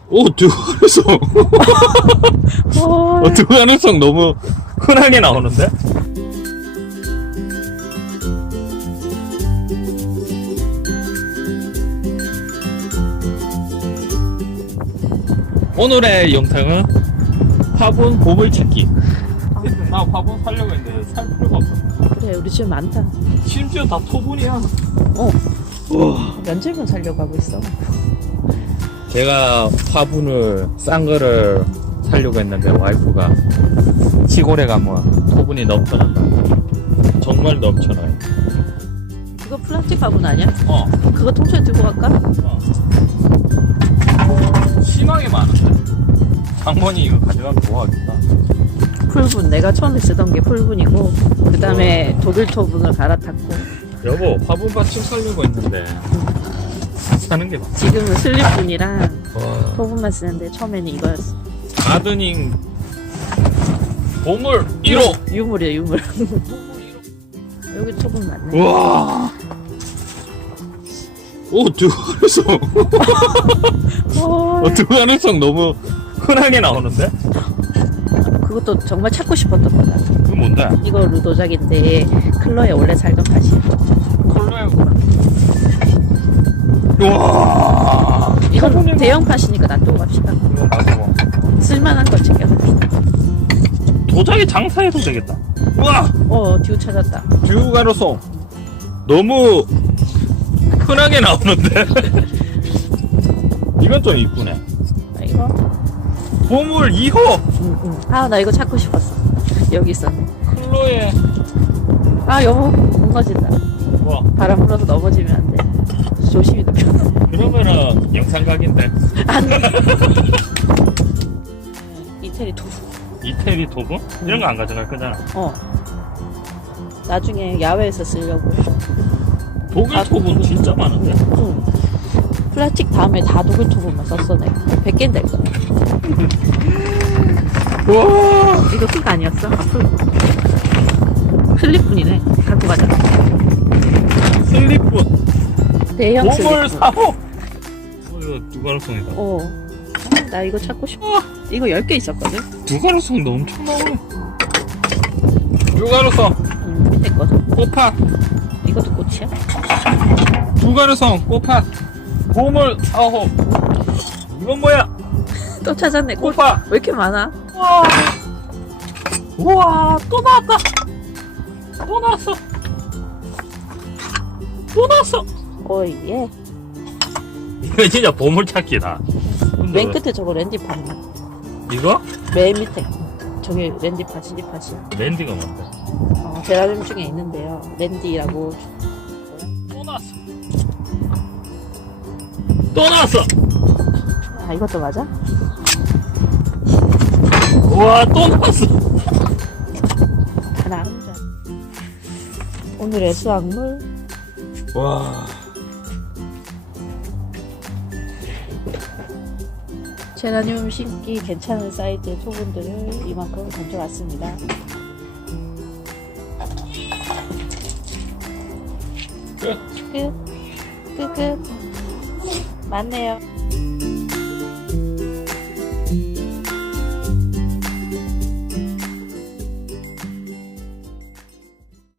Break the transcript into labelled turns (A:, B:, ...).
A: 오, 두가르송. 두가르송 너무 흔하게 나오는데? 오늘의 영상은 화분 보물찾기. 나 화분 살려고 했는데 살 필요가 없어.
B: 그래, 우리 집에 많다.
A: 심지어 다 토분이야.
B: 면제분 살려고 하고 있어.
A: 제가 화분을 싼 거를 사려고 했는데 와이프가 시골에 가면 토분이 넘쳐난다. 정말 넘쳐나요.
B: 그거 플라스틱 화분 아니야? 그거 통째로 들고 갈까?
A: 심하게 많은데. 장모님 이거 가져가면 뭐하겠다.
B: 풀분, 내가 처음에 쓰던 게 풀분이고, 그 다음에 독일 토분을 갈아탔고,
A: 여보, 화분 받침 살려고 했는데 사는 게 맞아.
B: 지금은 슬립분이랑 토분만 쓰는데 처음에는 이거였어.
A: 가드닝 보물 1호.
B: 유물이야, 유물. 여기 토분 많네.
A: 우와. 오, 두가르송. 두가르송 너무 흔하게 나오는데?
B: 그것도 정말 찾고 싶었던 거다.
A: 그게 뭔데?
B: 이거 루도작인데 클로에 원래 살던 밭이야.
A: 컬러였구나. 우와.
B: 이건 대형 밭이니까 놔두고 갑시다.
A: 이거 놔두고.
B: 쓸만한 거 챙겨갑시다.
A: 도자기 장사해도 되겠다. 우와.
B: 듀 찾았다.
A: 듀가르송 너무 흔하게 나오는데? 이건 좀 이쁘네.
B: 이거?
A: 보물 2호.
B: 아, 나 이거 찾고 싶었어. 여기 있었네.
A: 클로에.
B: 아, 여보, 무너진다.
A: 와.
B: 바람 불어서 넘어지면 안 돼. 조심히 넘겨.
A: 그러면은 영상각인데.
B: 안 돼. 이태리 토.
A: 이태리 도구? 이런 거 안 가져갈 거잖아.
B: 나중에 야외에서 쓰려고.
A: 독일 토분 진짜 많은데?
B: 플라스틱 다음에 다 독일 토분만 썼어, 내가. 100개는 될 거야.
A: 우와.
B: 이거 흙 아니었어? 앞으로. 슬립분이네. 갖고 가자.
A: 슬립분.
B: 대형
A: 보물
B: 슬립분.
A: 4호. 이거 두가르송이다.
B: 나 이거 찾고 싶어. 이거 10개 있었거든?
A: 두가르송도 엄청 나오네. 두가르송.
B: 밑에 거죠.
A: 꽃팥.
B: 이것도 꽃이야?
A: 두가르송 꽃팥. 보물 4호. 이건 뭐야?
B: 또 찾았네. 꽃.
A: 꽃팥.
B: 왜 이렇게 많아?
A: 우와, 또 나왔다. 또 나왔어. 또 나왔어.
B: 예.
A: 이거 진짜 보물찾기다.
B: 맨 끝에 저거 랜디팟이야.
A: 이거?
B: 맨 밑에. 저게 랜디팟, 진디팟이야.
A: 랜디가 뭔데?
B: 제라늄 중에 있는데요. 랜디라고.
A: 또 나왔어. 또 나왔어.
B: 아, 이것도 맞아?
A: 우와, 또 나왔어.
B: 하나. 오늘의 수확물.
A: 와.
B: 제라늄 심기 괜찮은 사이즈의 토분들을 이만큼 던져왔습니다.
A: 끝.
B: 끝. 끝. 맞네요.